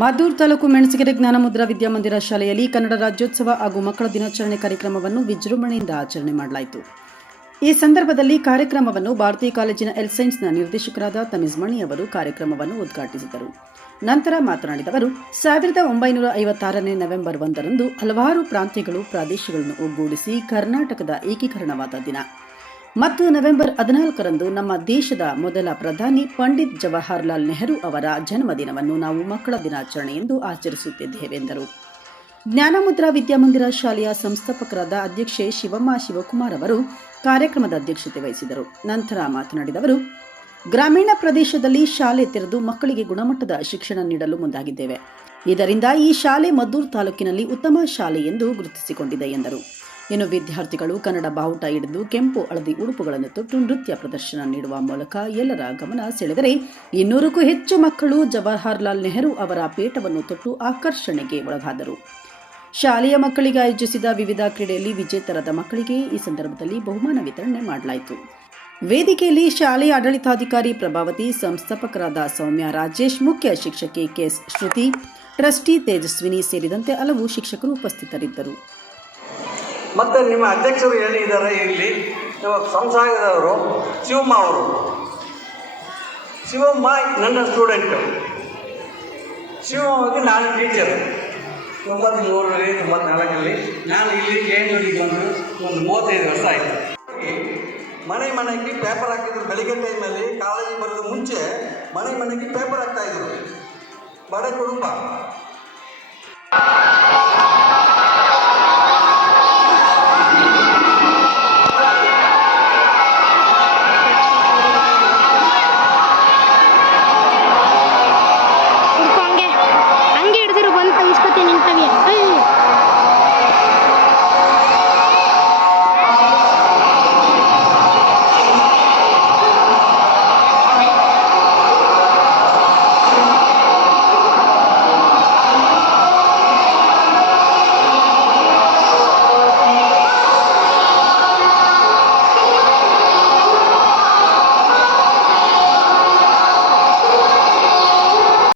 ಮಾದೂರ್ ತಾಲೂಕು ಮೆಣಸಗೆರೆ ಜ್ಞಾನಮುದ್ರಾ ವಿದ್ಯಾಮಂದಿರ ಶಾಲೆಯಲ್ಲಿ ಕನ್ನಡ ರಾಜ್ಯೋತ್ಸವ ಹಾಗೂ ಮಕ್ಕಳ ದಿನಾಚರಣೆ ಕಾರ್ಯಕ್ರಮವನ್ನು ವಿಜೃಂಭಣೆಯಿಂದ ಆಚರಣೆ ಮಾಡಲಾಯಿತು. ಈ ಸಂದರ್ಭದಲ್ಲಿ ಕಾರ್ಯಕ್ರಮವನ್ನು ಭಾರತೀಯ ಕಾಲೇಜಿನ ಎಲ್ ಸೈನ್ಸ್ನ ನಿರ್ದೇಶಕರಾದ ತಮಿಜ್ಮಣಿ ಅವರು ಕಾರ್ಯಕ್ರಮವನ್ನು ಉದ್ಘಾಟಿಸಿದರು. ನಂತರ ಮಾತನಾಡಿದ ಅವರು ಸಾವಿರದ ಒಂಬೈನೂರ ಐವತ್ತಾರನೇ ನವೆಂಬರ್ ಒಂದರಂದು ಹಲವಾರು ಪ್ರಾಂತ್ಯಗಳು ಪ್ರಾದೇಶಗಳನ್ನು ಒಗ್ಗೂಡಿಸಿ ಕರ್ನಾಟಕದ ಏಕೀಕರಣವಾದ ದಿನ. ಮತ್ತು ನವೆಂಬರ್ ಹದಿನಾಲ್ಕರಂದು ನಮ್ಮ ದೇಶದ ಮೊದಲ ಪ್ರಧಾನಿ ಪಂಡಿತ್ ಜವಾಹರ್ಲಾಲ್ ನೆಹರು ಅವರ ಜನ್ಮದಿನವನ್ನು ನಾವು ಮಕ್ಕಳ ದಿನಾಚರಣೆ ಎಂದು ಆಚರಿಸುತ್ತಿದ್ದೇವೆ ಎಂದರು. ಜ್ಞಾನಮುದ್ರಾ ವಿದ್ಯಾಮಂದಿರ ಶಾಲೆಯ ಸಂಸ್ಥಾಪಕರಾದ ಅಧ್ಯಕ್ಷೆ ಶಿವಮ್ಮ ಶಿವಕುಮಾರ್ ಅವರು ಕಾರ್ಯಕ್ರಮದ ಅಧ್ಯಕ್ಷತೆ ವಹಿಸಿದರು. ನಂತರ ಮಾತನಾಡಿದ ಅವರು, ಗ್ರಾಮೀಣ ಪ್ರದೇಶದಲ್ಲಿ ಶಾಲೆ ತೆರೆದು ಮಕ್ಕಳಿಗೆ ಗುಣಮಟ್ಟದ ಶಿಕ್ಷಣ ನೀಡಲು ಮುಂದಾಗಿದ್ದೇವೆ. ಇದರಿಂದ ಈ ಶಾಲೆ ಮದ್ದೂರು ತಾಲೂಕಿನಲ್ಲಿ ಉತ್ತಮ ಶಾಲೆ ಎಂದು ಗುರುತಿಸಿಕೊಂಡಿದೆ ಎಂದರು. ಇನ್ನು ವಿದ್ಯಾರ್ಥಿಗಳು ಕನ್ನಡ ಬಾವುಟ ಹಿಡಿದು ಕೆಂಪು ಹಳದಿ ಉಡುಪುಗಳನ್ನು ತೊಟ್ಟು ನೃತ್ಯ ಪ್ರದರ್ಶನ ನೀಡುವ ಮೂಲಕ ಎಲ್ಲರ ಗಮನ ಸೆಳೆದರೆ ಇನ್ನೂರಕ್ಕೂ ಹೆಚ್ಚು ಮಕ್ಕಳು ಜವಾಹರ್ಲಾಲ್ ನೆಹರು ಅವರ ಪೇಟವನ್ನು ತೊಟ್ಟು ಆಕರ್ಷಣೆಗೆ ಒಳಗಾದರು. ಶಾಲೆಯ ಮಕ್ಕಳಿಗೆ ಆಯೋಜಿಸಿದ ವಿವಿಧ ಕ್ರೀಡೆಯಲ್ಲಿ ವಿಜೇತರಾದ ಮಕ್ಕಳಿಗೆ ಈ ಸಂದರ್ಭದಲ್ಲಿ ಬಹುಮಾನ ವಿತರಣೆ ಮಾಡಲಾಯಿತು. ವೇದಿಕೆಯಲ್ಲಿ ಶಾಲೆಯ ಆಡಳಿತಾಧಿಕಾರಿ ಪ್ರಭಾವತಿ, ಸಂಸ್ಥಾಪಕರಾದ ಸೌಮ್ಯ ರಾಜೇಶ್, ಮುಖ್ಯ ಶಿಕ್ಷಕಿ ಕೆಎಸ್ ಶ್ರುತಿ, ಟ್ರಸ್ಟಿ ತೇಜಸ್ವಿನಿ ಸೇರಿದಂತೆ ಹಲವು ಶಿಕ್ಷಕರು ಉಪಸ್ಥಿತರಿದ್ದರು. ಮತ್ತು ನಿಮ್ಮ ಅಧ್ಯಕ್ಷರು ಏನಿದ್ದಾರೆ ಇಲ್ಲಿ? ಸಂಸಾರದವರು ಶಿವಮ್ಮ ಅವರು. ಶಿವಮ್ಮ, ನನ್ನ ಸ್ಟೂಡೆಂಟು ಶಿವಮ್ಮಗೆ ನಾನು ಟೀಚರ್ ತೊಂಬತ್ತು ಮೂರರಲ್ಲಿ ತೊಂಬತ್ನಾಲ್ಕರಲ್ಲಿ. ನಾನು ಇಲ್ಲಿ ಕೇಂದ್ರಕ್ಕೆ ಬಂದು ಒಂದು ಮೂವತ್ತೈದು ವರ್ಷ ಆಯಿತು. ಮನೆ ಮನೆಗೆ ಪೇಪರ್ ಹಾಕಿದ್ರು. ಬೆಳಿಗ್ಗೆ ಟೈಮಲ್ಲಿ ಕಾಲೇಜಿಗೆ ಬರೋದು ಮುಂಚೆ ಮನೆ ಮನೆಗೆ ಪೇಪರ್ ಹಾಕ್ತಾಯಿದ್ರು ಬಡ ಕುಟುಂಬ.